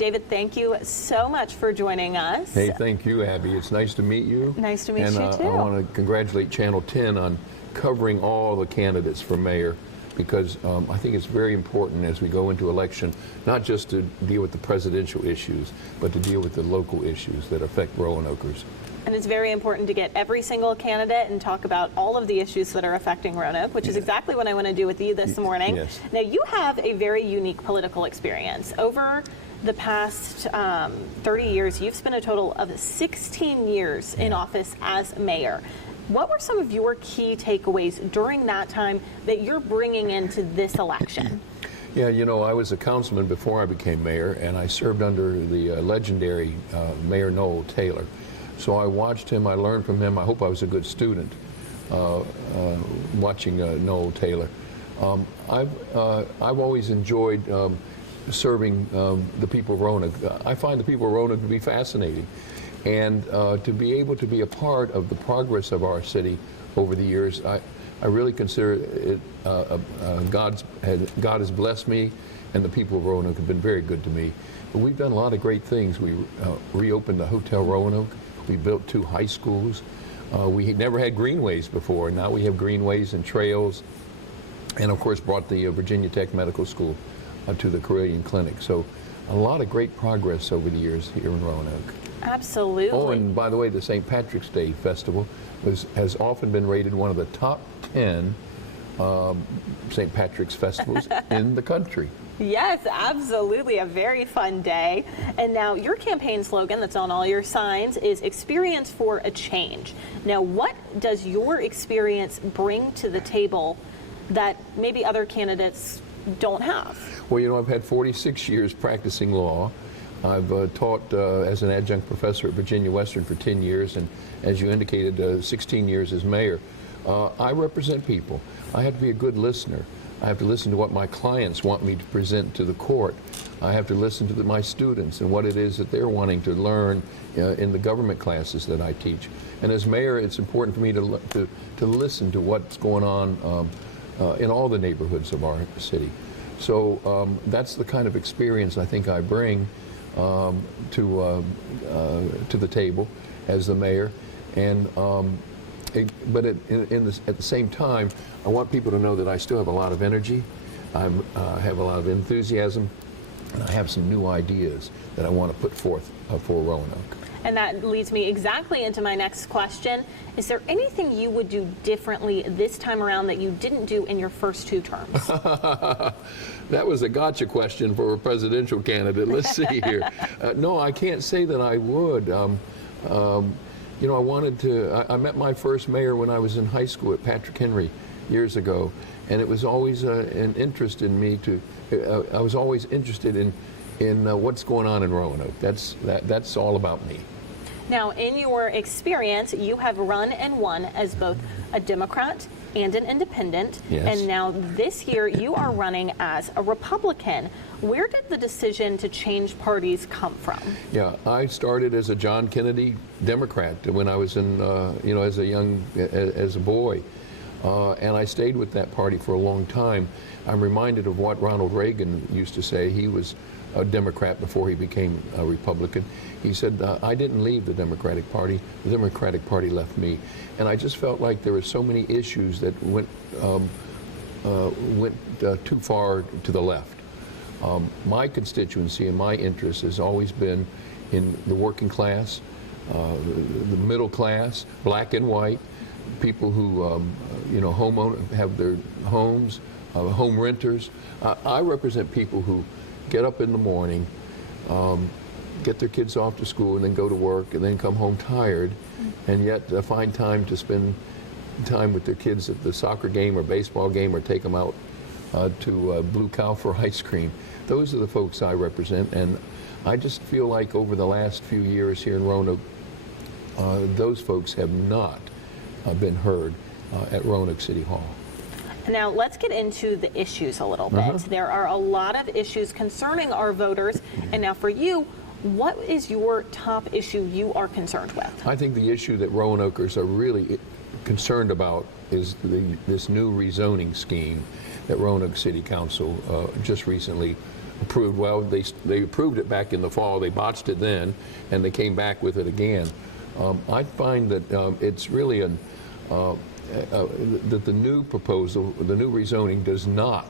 David, thank you so much for joining us. Hey, thank you, Abby. It's nice to meet you. Nice to meet you, too. I want to congratulate Channel 10 on covering all the candidates for mayor, because I think it's very important as we go into election, not just to deal with the presidential issues, but to deal with the local issues that affect Roanokers. And it's very important to get every single candidate and talk about all of the issues that are affecting Roanoke, which is exactly what I want to do with you this morning. Yes. Now, you have a very unique political experience. Over the past 30 years, you've spent a total of 16 years in office as mayor. What were some of your key takeaways during that time that you're bringing into this election? Yeah, you know, I was a councilman before I became mayor, and I served under the legendary Mayor Noel Taylor. So I watched him, I learned from him. I hope I was a good student watching Noel Taylor. I've always enjoyed serving the people of Roanoke. I find the people of Roanoke to be fascinating. And to be able to be a part of the progress of our city over the years, I really consider it God has blessed me, and the people of Roanoke have been very good to me. But we've done a lot of great things. We reopened the Hotel Roanoke. We built 2 high schools. We never had greenways before. Now we have greenways and trails. And of course brought the Virginia Tech Medical School to the Carilion Clinic. So a lot of great progress over the years here in Roanoke. Absolutely. Oh, and by the way, the St. Patrick's Day Festival has often been rated one of the top 10 St. Patrick's festivals in the country. Yes, absolutely. A very fun day. And now your campaign slogan that's on all your signs is "Experience for a Change." Now, what does your experience bring to the table that maybe other candidates don't have? Well, you know, I've had 46 years practicing law. I've taught as an adjunct professor at Virginia Western for 10 years, and as you indicated, 16 years as mayor. I represent people. I have to be a good listener. I have to listen to what my clients want me to present to the court. I have to listen to my students and what it is that they're wanting to learn in the government classes that I teach. And as mayor, it's important for me to listen to what's going on in all the neighborhoods of our city. So that's the kind of experience I think I bring to the table as the mayor. And but at the same time, I want people to know that I still have a lot of energy, I have a lot of enthusiasm, and I have some new ideas that I want to put forth for Roanoke. And that leads me exactly into my next question. Is there anything you would do differently this time around that you didn't do in your first 2 terms? That was a gotcha question for a presidential candidate. Let's see here. No, I can't say that I would. You know, I met my first mayor when I was in high school at Patrick Henry years ago, and it was always an interest in me I was always interested in what's going on in Roanoke. That's all about me. Now, in your experience, you have run and won as both a Democrat and an independent. Yes. And now this year you are running as a Republican. Where did the decision to change parties come from? Yeah, I started as a John Kennedy Democrat when I was in, you know, as a boy. And I stayed with that party for a long time. I'm reminded of what Ronald Reagan used to say. He was a Democrat before he became a Republican. He said, I didn't leave the Democratic Party, the Democratic Party left me. And I just felt like there were so many issues that went too far to the left. My constituency and my interest has always been in the working class, the middle class, black and white, people who you know, have their homes, home renters. I represent people who get up in the morning, get their kids off to school, and then go to work, and then come home tired, and yet find time to spend time with their kids at the soccer game or baseball game, or take them out to Blue Cow for ice cream. Those are the folks I represent, and I just feel like over the last few years here in Roanoke, those folks have not been heard at Roanoke City Hall. Now, let's get into the issues a little bit. There are a lot of issues concerning our voters, and now for you, what is your top issue you are concerned with? I think the issue that Roanokers are really concerned about is this new rezoning scheme that Roanoke City Council just recently approved. Well, they approved it back in the fall. They botched it then, and they came back with it again. I find that it's really that the new proposal, the new rezoning, does not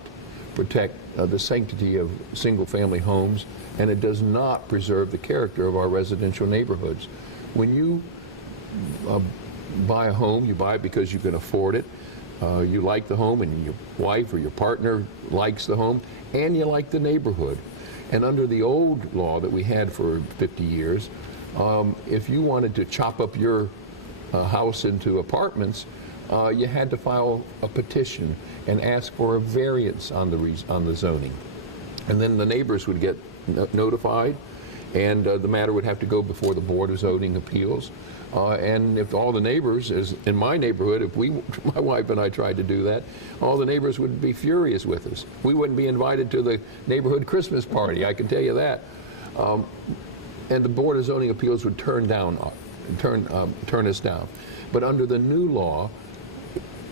protect the sanctity of single-family homes, and it does not preserve the character of our residential neighborhoods. When you buy a home, you buy it because you can afford it. You like the home, and your wife or your partner likes the home, and you like the neighborhood. And under the old law that we had for 50 years, if you wanted to chop up your house into apartments, you had to file a petition and ask for a variance on the zoning. And then the neighbors would get notified, and the matter would have to go before the Board of Zoning Appeals. And if all the neighbors, as in my neighborhood, if my wife and I tried to do that, all the neighbors would be furious with us. We wouldn't be invited to the neighborhood Christmas party, I can tell you that. And the Board of Zoning Appeals would turn us down. But under the new law,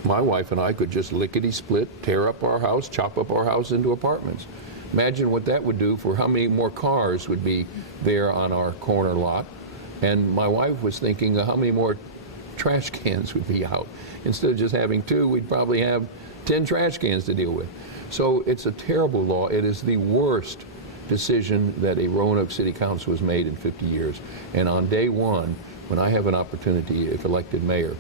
my wife and I could just lickety-split, tear up our house, chop up our house into apartments. Imagine what that would do for how many more cars would be there on our corner lot. And my wife was thinking how many more trash cans would be out. Instead of just having 2, we'd probably have 10 trash cans to deal with. So it's a terrible law. It is the worst decision that a Roanoke City Council has made in 50 years. And on day one, when I have an opportunity, if elected mayor,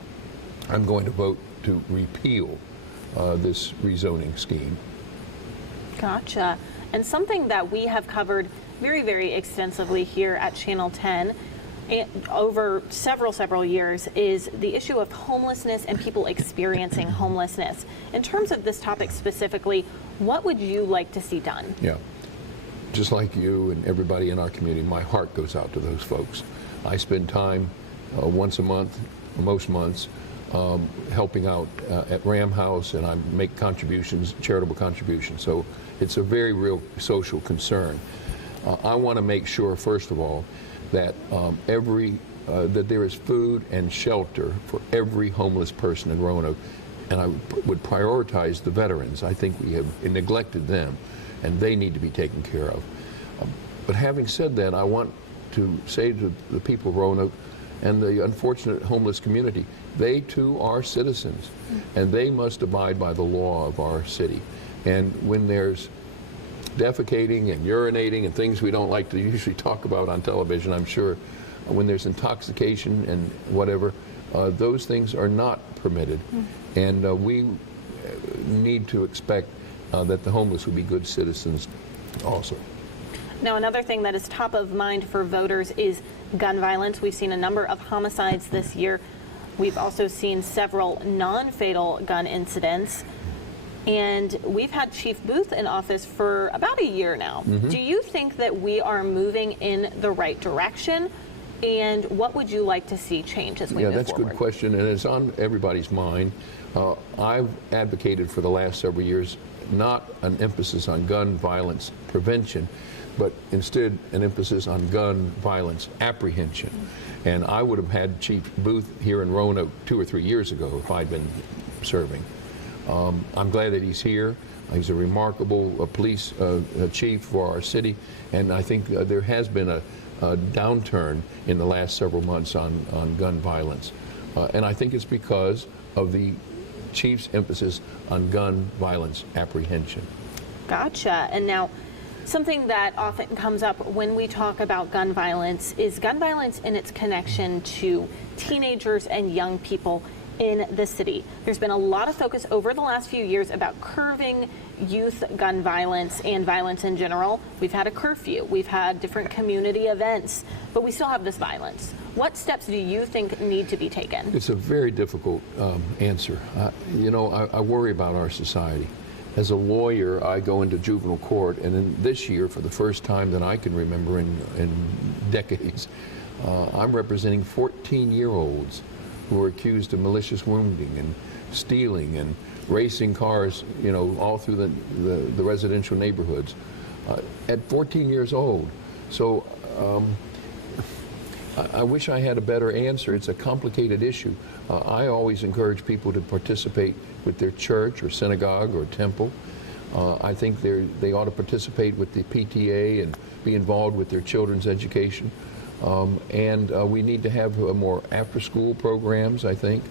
I'm going to vote to repeal this rezoning scheme. Gotcha. And something that we have covered very, very extensively here at Channel 10 over several years is the issue of homelessness and people experiencing homelessness. In terms of this topic specifically, what would you like to see done? Yeah. Just like you and everybody in our community, my heart goes out to those folks. I spend time once a month, most months, helping out at Ram House, and I make contributions, charitable contributions. So it's a very real social concern. I want to make sure, first of all, that that there is food and shelter for every homeless person in Roanoke, and I would prioritize the veterans. I think we have neglected them, and they need to be taken care of. But having said that, I want to say to the people of Roanoke and the unfortunate homeless community, they too are citizens, and they must abide by the law of our city. And when there's defecating and urinating and things we don't like to usually talk about on television, I'm sure, when there's intoxication and whatever, those things are not permitted. And we need to expect that the homeless will be good citizens also. Now, another thing that is top of mind for voters is gun violence. We've seen a number of homicides this year. We've also seen several non-fatal gun incidents. And we've had Chief Booth in office for about a year now. Do you think that we are moving in the right direction? And what would you like to see change as we move forward? Yeah, that's a good question, and it's on everybody's mind. I've advocated for the last several years not an emphasis on gun violence prevention, but instead an emphasis on gun violence apprehension. And I would have had Chief Booth here in Roanoke 2 or 3 years ago if I'd been serving. I'm glad that he's here. He's a remarkable police chief for our city, and I think there has been a downturn in the last several months on gun violence. And I think it's because of the chief's emphasis on gun violence apprehension. Gotcha. And now, something that often comes up when we talk about gun violence is gun violence and its connection to teenagers and young people in the city. There's been a lot of focus over the last few years about curbing youth gun violence and violence in general. We've had a curfew, we've had different community events, but we still have this violence. What steps do you think need to be taken? It's a very difficult answer. I worry about our society. As a lawyer, I go into juvenile court, and in this year, for the first time that I can remember in decades, I'm representing 14-year-olds who are accused of malicious wounding and stealing and racing cars, all through the residential neighborhoods at 14 years old. So I wish I had a better answer. It's a complicated issue. I always encourage people to participate with their church or synagogue or temple. I think they ought to participate with the PTA and be involved with their children's education. And we need to have more after-school programs, I think.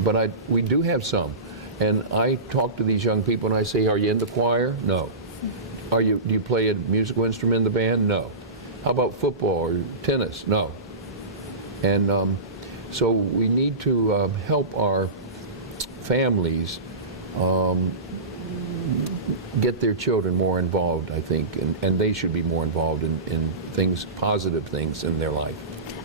But we do have some. And I talk to these young people and I say, are you in the choir? No. Do you play a musical instrument in the band? No. How about football or tennis? No. And so we need to help our families get their children more involved, I think, and they should be more involved in things, positive things in their life.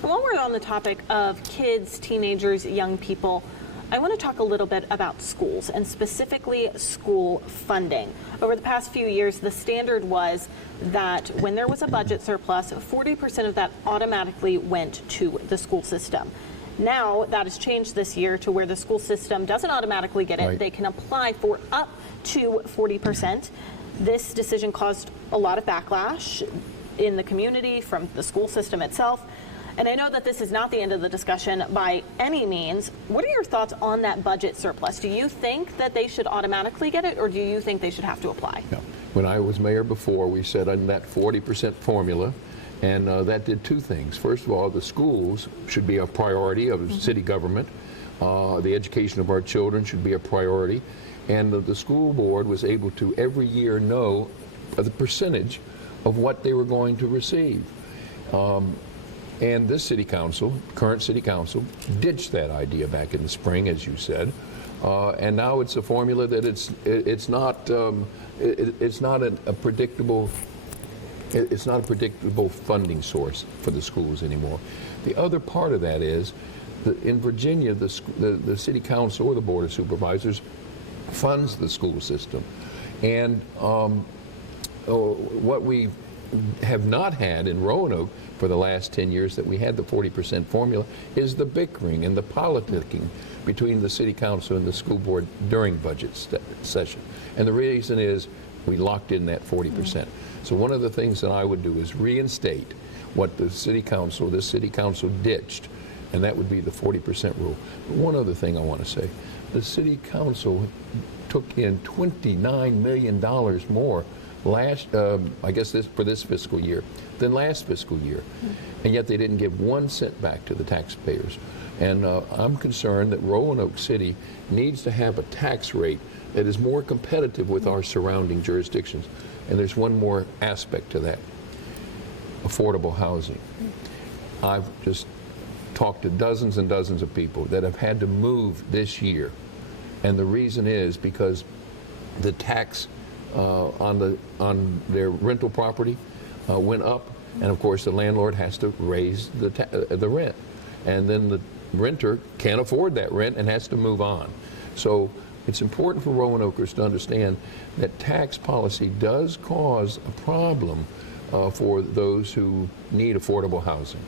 And while we're on the topic of kids, teenagers, young people, I want to talk a little bit about schools and specifically school funding. Over the past few years, the standard was that when there was a budget surplus, 40% of that automatically went to the school system. Now that has changed this year to where the school system doesn't automatically get it. Right. They can apply for up to 40%. This decision caused a lot of backlash in the community from the school system itself. And I know that this is not the end of the discussion by any means. What are your thoughts on that budget surplus? Do you think that they should automatically get it, or do you think they should have to apply? Yeah. When I was mayor before, we set on that 40% formula, and that did two things. First of all, the schools should be a priority of city government. The education of our children should be a priority. And the school board was able to every year know the percentage of what they were going to receive. And this city council, current city council, ditched that idea back in the spring, as you said, and now it's a formula that it's not a predictable funding source for the schools anymore. The other part of that is that in Virginia, the city council or the board of supervisors funds the school system, and what we have not had in Roanoke for the last 10 years that we had the 40% formula is the bickering and the politicking between the city council and the school board during budget session. And the reason is we locked in that 40%. So one of the things that I would do is reinstate what this city council ditched, and that would be the 40% rule. But one other thing I want to say, the city council took in $29 million more I guess for this fiscal year than last fiscal year, and yet they didn't give 1 cent back to the taxpayers. And I'm concerned that Roanoke City needs to have a tax rate that is more competitive with our surrounding jurisdictions. And there's one more aspect to that: affordable housing. I've just talked to dozens and dozens of people that have had to move this year, and the reason is because the tax on their rental property went up, and of course the landlord has to raise the rent, and then the renter can't afford that rent and has to move on. So it's important for Roanokeers to understand that tax policy does cause a problem for those who need affordable housing.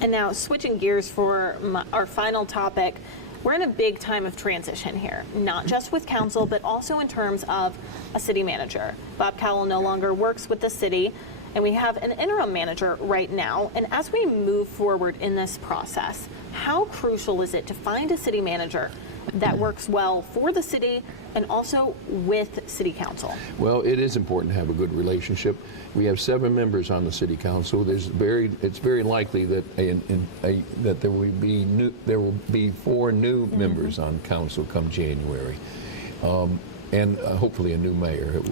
And now switching gears for our final topic, we're in a big time of transition here, not just with council, but also in terms of a city manager. Bob Cowell no longer works with the city, and we have an interim manager right now. And as we move forward in this process, how crucial is it to find a city manager that works well for the city and also with city council? Well, it is important to have a good relationship. We have 7 members on the city council. It's very likely that that there will be 4 new members on council come January, and hopefully a new mayor.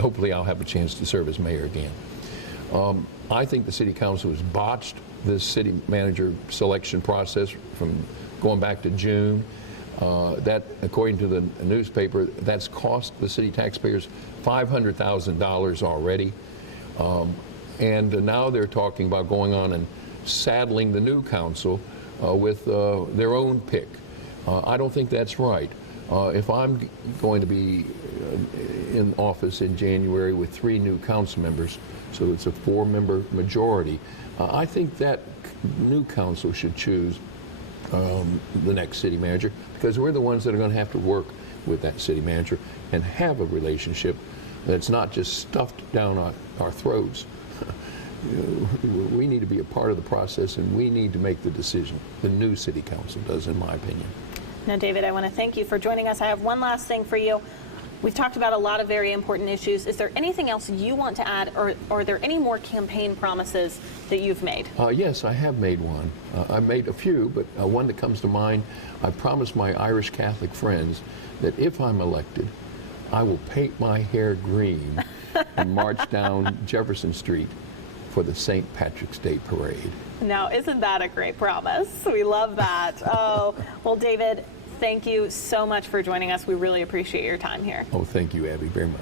Hopefully, I'll have a chance to serve as mayor again. I think the city council has botched this city manager selection process from going back to June. That, according to the newspaper, that's cost the city taxpayers $500,000 already. And now they're talking about going on and saddling the new council with their own pick. I don't think that's right. If I'm going to be in office in January with 3 new council members, so it's a 4-member majority, I think that new council should choose the next city manager, because we're the ones that are going to have to work with that city manager and have a relationship that's not just stuffed down our throats. We need to be a part of the process, and we need to make the decision. The new city council does, in my opinion. Now, David, I want to thank you for joining us. I have one last thing for you. We've talked about a lot of very important issues. Is there anything else you want to add, or are there any more campaign promises that you've made? Yes, I have made one. I made a few, but one that comes to mind, I promised my Irish Catholic friends that if I'm elected, I will paint my hair green and march down Jefferson Street for the St. Patrick's Day Parade. Now, isn't that a great promise? We love that. Oh, well, David, thank you so much for joining us. We really appreciate your time here. Oh, thank you, Abby, very much.